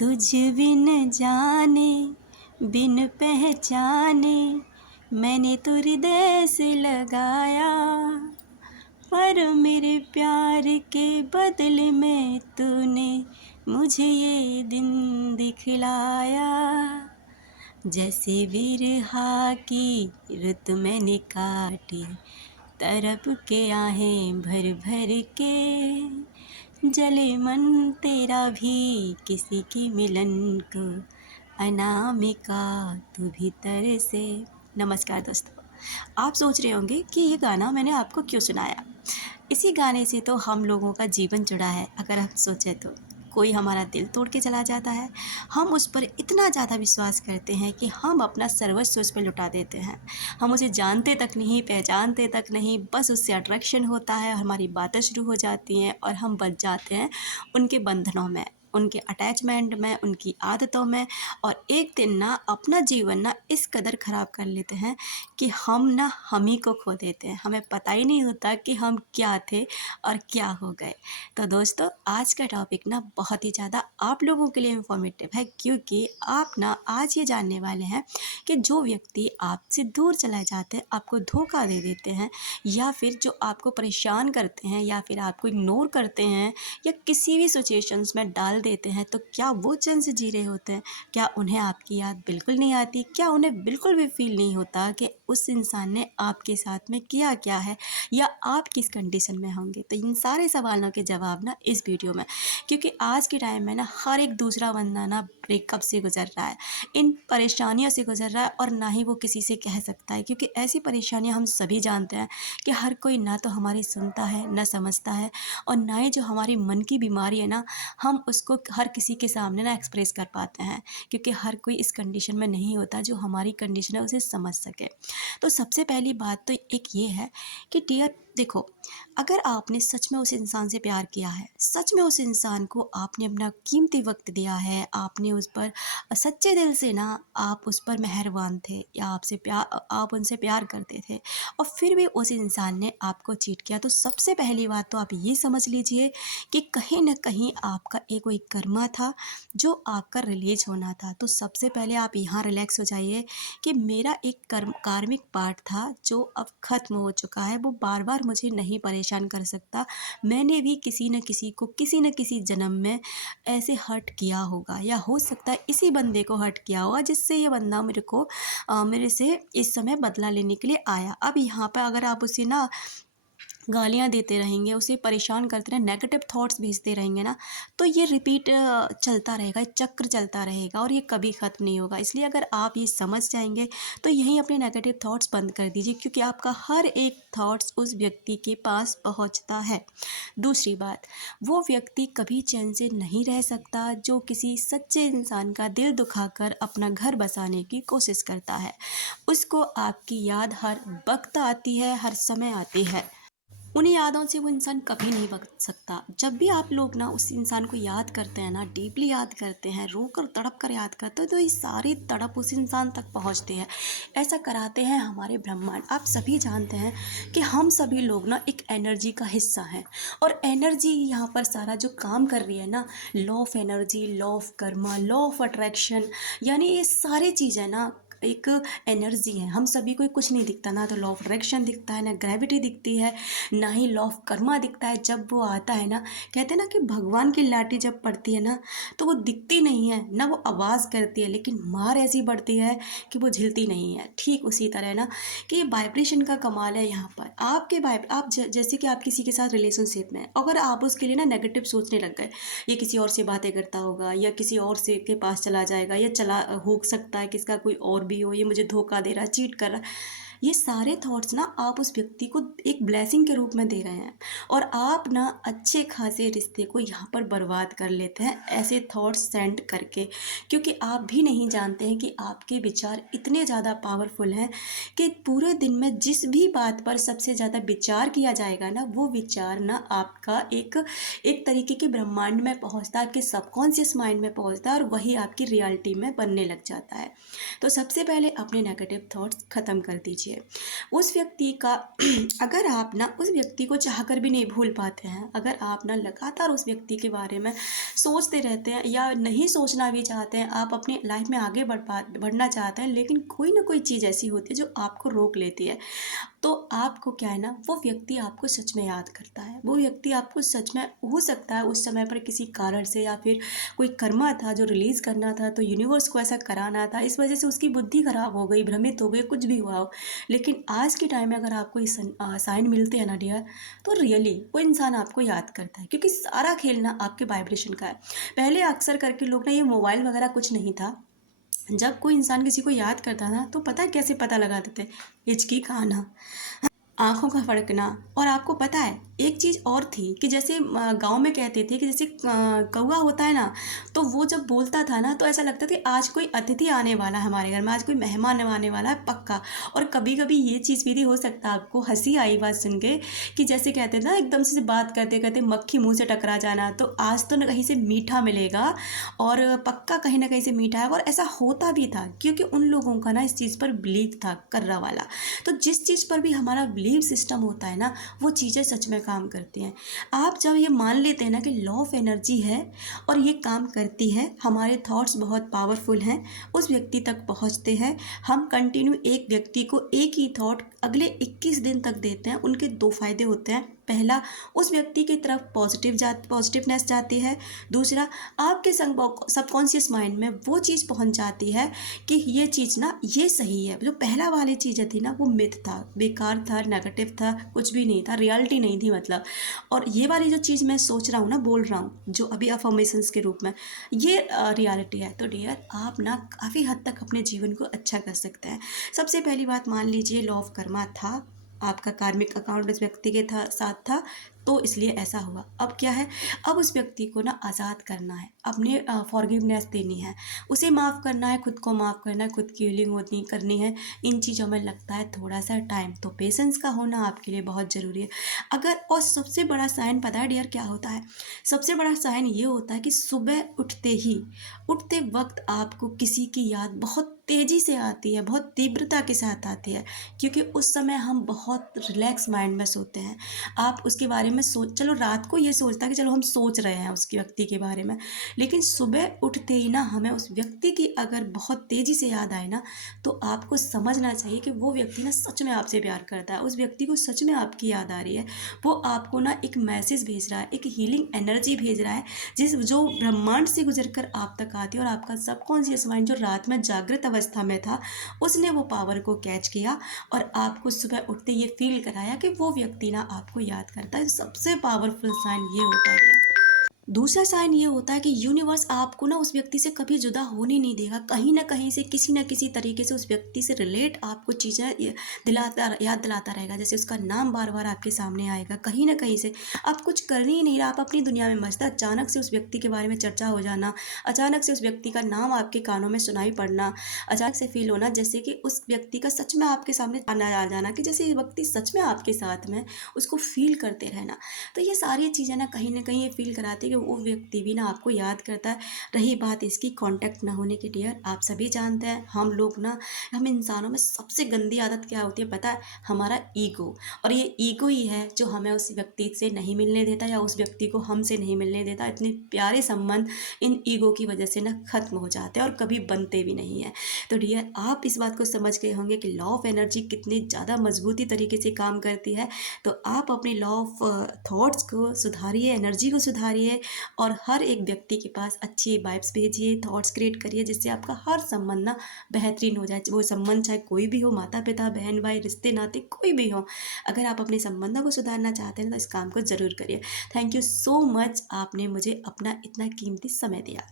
तुझ बिन जाने बिन पहचाने मैंने तो हृदय से लगाया, पर मेरे प्यार के बदले में तूने मुझे ये दिन दिखलाया। जैसे बिरहा की रुत मैंने काटी, तरप के आहें भर भर के, जले मन तेरा भी किसी की मिलन को, अनामिका तू भीतर से। नमस्कार दोस्तों, आप सोच रहे होंगे कि ये गाना मैंने आपको क्यों सुनाया। इसी गाने से तो हम लोगों का जीवन जुड़ा है। अगर आप सोचें तो कोई हमारा दिल तोड़ के चला जाता है, हम उस पर इतना ज़्यादा विश्वास करते हैं कि हम अपना सर्वस्व उस पर लुटा देते हैं। हम उसे जानते तक नहीं, पहचानते तक नहीं, बस उससे अट्रैक्शन होता है, हमारी बातें शुरू हो जाती हैं और हम बच जाते हैं उनके बंधनों में, उनके अटैचमेंट में, उनकी आदतों में। और एक दिन ना अपना जीवन ना इस कदर ख़राब कर लेते हैं कि हम ही को खो देते हैं। हमें पता ही नहीं होता कि हम क्या थे और क्या हो गए। तो दोस्तों, आज का टॉपिक ना बहुत ही ज़्यादा आप लोगों के लिए इन्फॉर्मेटिव है, क्योंकि आप ना आज ये जानने वाले हैं कि जो व्यक्ति आपसे दूर चले जाते हैं, आपको धोखा दे देते हैं, या फिर जो आपको परेशान करते हैं, या फिर आपको इग्नोर करते हैं, या किसी भी सिचुएशंस में डाल देते हैं, तो क्या वो चैन से जी रहे होते हैं? क्या उन्हें आपकी याद बिल्कुल नहीं आती? क्या उन्हें बिल्कुल भी फील नहीं होता कि उस इंसान ने आपके साथ में किया क्या है, या आप किस कंडीशन में होंगे? तो इन सारे सवालों के जवाब ना इस वीडियो में, क्योंकि आज के टाइम में ना हर एक दूसरा बंदा ना ब्रेकअप से गुजर रहा है, इन परेशानियों से गुजर रहा है, और ना ही वो किसी से कह सकता है, क्योंकि ऐसी परेशानियां हम सभी जानते हैं कि हर कोई ना तो हमारी सुनता है, ना समझता है, और ना ही जो हमारी मन की बीमारी है ना, हम उसको हर किसी के सामने ना एक्सप्रेस कर पाते हैं, क्योंकि हर कोई इस कंडीशन में नहीं होता जो हमारी कंडीशन है उसे समझ सके। तो सबसे पहली बात तो एक ये है कि डियर देखो, अगर आपने सच में उस इंसान से प्यार किया है, सच में उस इंसान को आपने अपना कीमती वक्त दिया है, आपने उस पर सच्चे दिल से ना आप उस पर मेहरबान थे, या आप उनसे प्यार करते थे, और फिर भी उस इंसान ने आपको चीट किया, तो सबसे पहली बात तो आप ये समझ लीजिए कि कहीं ना कहीं आपका एक कोई कर्मा था जो आपका रिलीज होना था। तो सबसे पहले आप यहाँ रिलैक्स हो जाइए कि मेरा एक कार्मिक पार्ट था जो अब ख़त्म हो चुका है, वो बार बार मुझे नहीं परेशान कर सकता। मैंने भी किसी न किसी को किसी न किसी जन्म में ऐसे हर्ट किया होगा, या हो सकता है इसी बंदे को हर्ट किया होगा, जिससे ये बंदा मेरे से इस समय बदला लेने के लिए आया। अब यहाँ पर अगर आप उसे ना गालियाँ देते रहेंगे, उसे परेशान करते रहें, नेगेटिव थॉट्स भेजते रहेंगे ना, तो ये रिपीट चलता रहेगा, चक्र चलता रहेगा, और ये कभी ख़त्म नहीं होगा। इसलिए अगर आप ये समझ जाएंगे तो यहीं अपने नेगेटिव थॉट्स बंद कर दीजिए, क्योंकि आपका हर एक थॉट्स उस व्यक्ति के पास पहुंचता है। दूसरी बात, वो व्यक्ति कभी चैन से नहीं रह सकता जो किसी सच्चे इंसान का दिल दुखाकर अपना घर बसाने की कोशिश करता है। उसको आपकी याद हर वक्त आती है, हर समय आती है। उन्हीं यादों से वो इंसान कभी नहीं बच सकता। जब भी आप लोग ना उस इंसान को याद करते हैं ना, डीपली याद करते हैं, रो कर तड़प कर याद करते हैं, तो ये सारी तड़प उस इंसान तक पहुंचती है। ऐसा कराते हैं हमारे ब्रह्मांड। आप सभी जानते हैं कि हम सभी लोग ना एक एनर्जी का हिस्सा हैं, और एनर्जी यहाँ पर सारा जो काम कर रही है ना, law of energy, law of Karma, law of attraction, यानी ये सारी चीज़ें ना एक एनर्जी है। हम सभी को कुछ नहीं दिखता, ना तो लॉ ऑफ अट्रैक्शन दिखता है, ना ग्रेविटी दिखती है, ना ही लॉ ऑफ कर्मा दिखता है। जब वो आता है ना, कहते हैं ना कि भगवान की लाठी जब पड़ती है ना, तो वो दिखती नहीं है, ना वो आवाज़ करती है, लेकिन मार ऐसी बढ़ती है कि वो झिलती नहीं है। ठीक उसी तरह ना कि ये वाइब्रेशन का कमाल है। यहाँ पर आपके जैसे कि आप किसी के साथ रिलेशनशिप में, अगर आप उसके लिए ना नेगेटिव सोचने लग गए, ये किसी और से बातें करता होगा, या किसी और से के पास चला जाएगा, या चला हो सकता है किसका कोई और भी हो, ये मुझे धोखा दे रहा, चीट कर रहा, ये सारे थॉट्स ना आप उस व्यक्ति को एक ब्लेसिंग के रूप में दे रहे हैं, और आप ना अच्छे खासे रिश्ते को यहाँ पर बर्बाद कर लेते हैं ऐसे थॉट्स सेंड करके, क्योंकि आप भी नहीं जानते हैं कि आपके विचार इतने ज़्यादा पावरफुल हैं कि पूरे दिन में जिस भी बात पर सबसे ज़्यादा विचार किया जाएगा ना, वो विचार ना आपका एक तरीके के ब्रह्मांड में पहुँचता है, आपके सबकॉन्शियस माइंड में पहुँचता है, और वही आपकी रियलिटी में बनने लग जाता है। तो सबसे पहले अपने नेगेटिव थॉट्स ख़त्म कर दीजिए। कीजिए। उस व्यक्ति का अगर आप ना उस व्यक्ति को चाहकर भी नहीं भूल पाते हैं, अगर आप ना लगातार उस व्यक्ति के बारे में सोचते रहते हैं या नहीं सोचना भी चाहते हैं, आप अपनी लाइफ में आगे बढ़ना चाहते हैं, लेकिन कोई ना कोई चीज़ ऐसी होती है जो आपको रोक लेती है, तो आपको क्या है ना, वो व्यक्ति आपको सच में याद करता है। वो व्यक्ति आपको सच में, हो सकता है उस समय पर किसी कारण से या फिर कोई कर्मा था जो रिलीज़ करना था, तो यूनिवर्स को ऐसा कराना था, इस वजह से उसकी बुद्धि खराब हो गई, भ्रमित हो गई, कुछ भी हुआ हो। लेकिन आज के टाइम में अगर आपको इस साइन मिलते हैं ना डियर, तो रियली वो इंसान आपको याद करता है, क्योंकि सारा खेल ना आपके वाइब्रेशन का है। पहले अक्सर करके लोग ना, ये मोबाइल वगैरह कुछ नहीं था, जब कोई इंसान किसी को याद करता था तो पता है कैसे पता लगाते थे? हिचकी का आना, आँखों का फड़कना। और आपको पता है एक चीज़ और थी कि जैसे गाँव में कहते थे कि जैसे कौवा होता है ना, तो वो जब बोलता था ना तो ऐसा लगता था कि आज कोई अतिथि आने वाला है हमारे घर में, आज कोई मेहमान आने वाला है पक्का। और कभी कभी ये चीज़ भी हो सकता है, आपको हंसी आई बात सुन के, कि जैसे कहते थे ना एकदम से बात करते करते मक्खी मुँह से टकरा जाना, तो आज तो न कहीं से मीठा मिलेगा और पक्का कहीं ना कहीं से मीठा है। और ऐसा होता भी था क्योंकि उन लोगों का ना इस चीज़ पर बिलीव था, कर्रा वाला। तो जिस चीज़ पर भी हमारा बिलीव सिस्टम होता है ना, वो चीज़ें सच में काम करती हैं। आप जब ये मान लेते हैं ना कि लॉ ऑफ एनर्जी है और ये काम करती है, हमारे थॉट्स बहुत पावरफुल हैं, उस व्यक्ति तक पहुंचते हैं। हम कंटिन्यू एक व्यक्ति को एक ही थॉट अगले 21 दिन तक देते हैं। उनके दो फायदे होते हैं, पहला, उस व्यक्ति की तरफ पॉजिटिवनेस जाती है। दूसरा, आपके सबकॉन्शियस माइंड में वो चीज़ पहुंच जाती है कि ये चीज़ ना ये सही है। जो पहला वाली चीज़ें थी ना, वो मिथ था, बेकार था, नेगेटिव था, कुछ भी नहीं था, रियलिटी नहीं थी मतलब। और ये वाली जो चीज़ मैं सोच रहा हूँ ना, बोल रहा हूँ, जो अभी अफर्मेशंस के रूप में, ये रियलिटी है। तो डियर, आप ना काफ़ी हद तक अपने जीवन को अच्छा कर सकते हैं। सबसे पहली बात, मान लीजिए लॉ ऑफ कर्मा था, आपका कार्मिक अकाउंट इस व्यक्ति के साथ था, तो इसलिए ऐसा हुआ। अब क्या है, अब उस व्यक्ति को ना आज़ाद करना है, अपने फॉरगिवनेस देनी है, उसे माफ़ करना है, खुद को माफ़ करना है, खुद की हीलिंग होती करनी है। इन चीज़ों में लगता है थोड़ा सा टाइम, तो पेशेंस का होना आपके लिए बहुत ज़रूरी है। अगर, और सबसे बड़ा साइन पता है डियर क्या होता है? सबसे बड़ा साइन ये होता है कि सुबह उठते वक्त आपको किसी की याद बहुत तेज़ी से आती है, बहुत तीव्रता के साथ आती है, क्योंकि उस समय हम बहुत रिलैक्स माइंड में सोते हैं। आप उसके बारे में चलो रात को ये सोचता है कि चलो हम सोच रहे हैं उस व्यक्ति के बारे में, लेकिन सुबह उठते ही ना हमें उस व्यक्ति की अगर बहुत तेज़ी से याद आए ना, तो आपको समझना चाहिए कि वो व्यक्ति ना सच में आपसे प्यार करता है, उस व्यक्ति को सच में आपकी याद आ रही है। वो आपको ना एक मैसेज भेज रहा है, एक हीलिंग एनर्जी भेज रहा है, जो ब्रह्मांड से गुजर कर आप तक आती है। और आपका सबकॉन्शियस माइंड जो रात में जागृत अवस्था में था, उसने वो पावर को कैच किया और आपको सुबह उठते ये फील कराया कि वो व्यक्ति ना आपको याद करता है। सबसे पावरफुल साइन ये होता है। दूसरा साइन ये होता है कि यूनिवर्स आपको ना उस व्यक्ति से कभी जुदा होने नहीं देगा, कहीं ना कहीं से, किसी ना किसी तरीके से उस व्यक्ति से रिलेट आपको चीज़ें याद दिलाता रहेगा। जैसे उसका नाम बार बार आपके सामने आएगा, कहीं ना कहीं से आप कुछ कर ही नहीं रहे, आप अपनी दुनिया में मस्त, अचानक से उस व्यक्ति के बारे में चर्चा हो जाना, अचानक से उस व्यक्ति का नाम आपके कानों में सुनाई पड़ना, अचानक से फील होना जैसे कि उस व्यक्ति का सच में आपके सामने आना आ जाना, कि जैसे ये व्यक्ति सच में आपके साथ में, उसको फील करते रहना। तो ये सारी चीज़ें ना कहीं ये फील कराती है कि वो व्यक्ति भी ना आपको याद करता है। रही बात इसकी कांटेक्ट ना होने की डियर, आप सभी जानते हैं हम लोग ना, हम इंसानों में सबसे गंदी आदत क्या होती है पता है? हमारा ईगो। और ये ईगो ही है जो हमें उस व्यक्ति से नहीं मिलने देता या उस व्यक्ति को हमसे नहीं मिलने देता। इतने प्यारे संबंध इन ईगो की वजह से ना ख़त्म हो जाते हैं और कभी बनते भी नहीं हैं। तो डियर, आप इस बात को समझ गए होंगे कि लॉ ऑफ एनर्जी कितनी ज़्यादा मजबूती तरीके से काम करती है। तो आप अपने लॉ ऑफ थॉट्स को सुधारिए, एनर्जी को सुधारिए और हर एक व्यक्ति के पास अच्छी वाइब्स भेजिए, थॉट्स क्रिएट करिए, जिससे आपका हर संबंध ना बेहतरीन हो जाए। वो संबंध चाहे कोई भी हो, माता पिता, बहन भाई, रिश्ते नाते कोई भी हो, अगर आप अपने संबंधों को सुधारना चाहते हैं तो इस काम को ज़रूर करिए। थैंक यू सो मच, आपने मुझे अपना इतना कीमती समय दिया।